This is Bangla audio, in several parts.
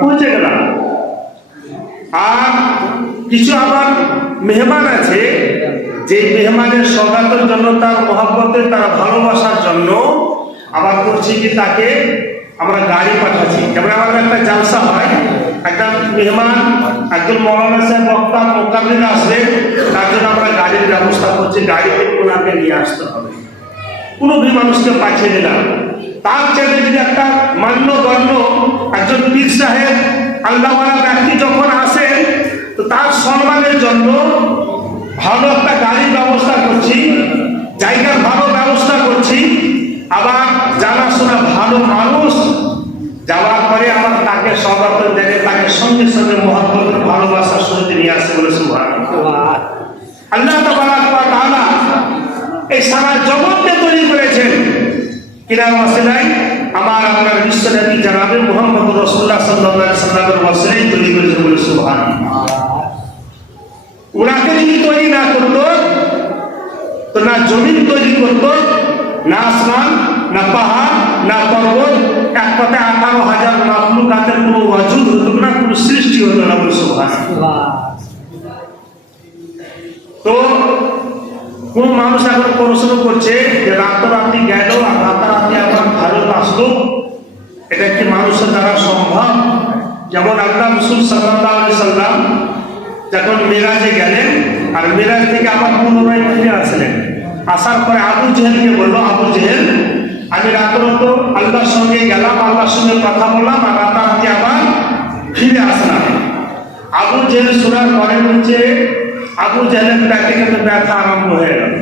পৌঁছে গেলাম। আর কিছু আবার মেহমান আছে, যে মেহমানের স্বাগতের জন্য, তার মহব্বতের, তার ভালোবাসার জন্য আবার করছি কি তাকে আমরা গাড়ি পাঠাচ্ছি। যেমন আমাদের একটা জালসা হয়, একটা মেহমান একজন মৌলানা সাহেব বক্তা মোকাবিল আসবে, তার জন্য আমরা গাড়ির ব্যবস্থা করছি, গাড়িতে ওনাকে নিয়ে আসতে হবে। কোনো ভি মানুষকে পাঠিয়ে দিলাম। তার ছেলে যদি একটা মান্যগণ্য একজন পীর সাহেব আল্লাহওয়ালা ব্যক্তি যখন আসেন, তো তার সম্মানের জন্য ভালো একটা গাড়ির ব্যবস্থা করছি, জায়গার ভালো ব্যবস্থা করছি। আবার জানাশোনা ভালো মানুষ যাওয়ার পরে আমার তাকে স্বাগত দেবে, তাকে সঙ্গে সঙ্গে মহব্বতের ভালোবাসার সঙ্গে নিয়ে আসতে বলে সুবহানাল্লাহ। আল্লাহ তাআলা এই সারা জগৎকে তৈরি করেছেন কিনা ওয়াসিলাই আমার আপনার বিশ্বনবী জনাবে মুহাম্মদ রাসূলুল্লাহ সাল্লাল্লাহু আলাইহি ওয়াসাল্লামের ওয়াসিলাই তৈরি করেছেন বলে সুবহানাল্লাহ। ওনাকে যদি তৈরি না করতো তো না জমিন তৈরি করতো, না আসমান, না পাহাড়, না পর্বত, এক কথায় 18,000 মাখলুকাতের কোনো ওয়াজুদ হতো না, কোনো সৃষ্টি হতো না বলে সুবহানাল্লাহ। তো কোন মানুষ এখন প্রশ্ন করছে যে রাতারাতি গেল আর রাতারাতি আবার ভারত আসলো, এটা কি মানুষের দ্বারা সম্ভব? যেমন আল্লাহ রাসূল সাল্লাল্লাহু আলাইহি সাল্লাম যখন মেরাজে গেলেন আর মেরাজ থেকে আবার পুনরায় ফিরে আসলেন, আসার পরে আবু জেহেলকে বললো, আবু জেহেল আমি রাতারাত আল্লাহর সঙ্গে গেলাম, আল্লাহর সঙ্গে কথা বললাম আর রাতারাতি আবার ফিরে আসলাম। আবু জেহেল শোনার পরে বলছে, আবু জেহেলের পেটে কিন্তু ব্যথা আরম্ভ হয়ে গেল।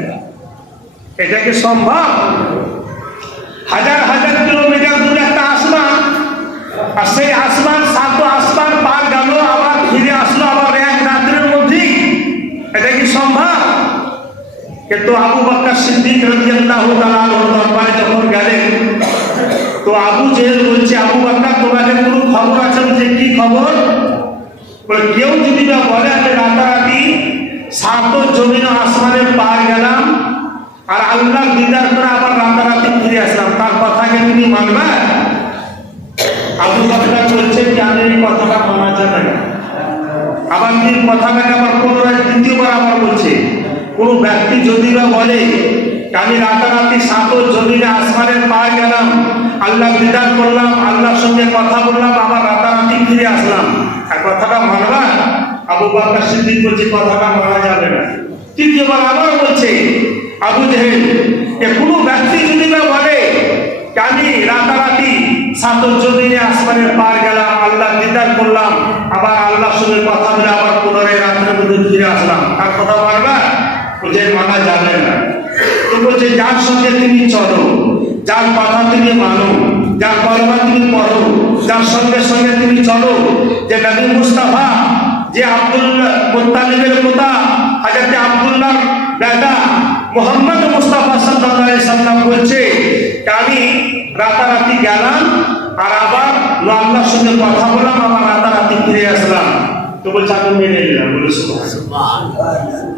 এটা কি সম্ভব? হাজার হাজার কিলোমিটার দূরে একটা আসমান, আর সেই আসমান 7 আসমান পার গেল, আবার ফিরে আসলো আবার এক রাত্রের মধ্যেই। এটা কি সম্ভব? কিন্তু আবু বকর সিদ্দিক রাদিয়াল্লাহু তাআলা আনহু দরবারে যখন গেলেন, তো আবু জেহেল বলছে, আবু বকর তোমাকে কোনো খবর আছে? বলছে কি খবর? বলে কেউ যদি না বলে আমি রাতারাতি 7 জমিন আসমানে পার গেলাম আর আল্লাহর দিদার করে আবার রাতারাতি ফিরে আসলাম, তার কথাকে তুমি মানবে? আবু বকর বলছে যে আমি এই কথাটা মানা যাবে না। আবার এই কথাটাকে আবার পুনরায় দ্বিতীয়বার আবার বলছে, কোন ব্যক্তি যদি বা বলে আমি রাতারাতি 7 জমিনে আসমানে পার গেলাম, আল্লাহ দিদার করলাম, আল্লাহর সঙ্গে কথা বললাম, আবার রাতারাতি ফিরে আসলাম, আর কথাটা মানবা? আবু বকর সিদ্দিক বলছে কথাটা মানা যাবে না। তৃতীয়বার আবার বলছে আবু জেহেল যে কোন ব্যক্তি যদি না বলে আমি রাতারাতি 7 জমিনে আসমানে পার গেলাম, আল্লাহ দিদার করলাম, আবার আল্লাহর সঙ্গে কথা বলে আবার পুনরায় রাতের মধ্যে ফিরে আসলাম, তার কথা মানবা? বলছে মানা যাবে না। তো বলছে যার সঙ্গে তুমি চলো, যার কথা তুমি মানো, যার কলমা তুমি পড়ো, যার সঙ্গে সঙ্গে তুমি চলো, যে নবী মুস্তাফা, যে আব্দুল মুত্তালিবের পিতা হযরত আব্দুল্লাহ দাদা মুহাম্মদ মুস্তাফা সাল্লাল্লাহু আলাইহি সাল্লাম বলছে আমি রাতারাতি গেলাম আর আবার আল্লাহর সঙ্গে কথা বললাম, আবার রাতারাতি ফিরে আসলাম। তো বলছে আমি মেনে নিলাম বলে সুবহানাল্লাহ।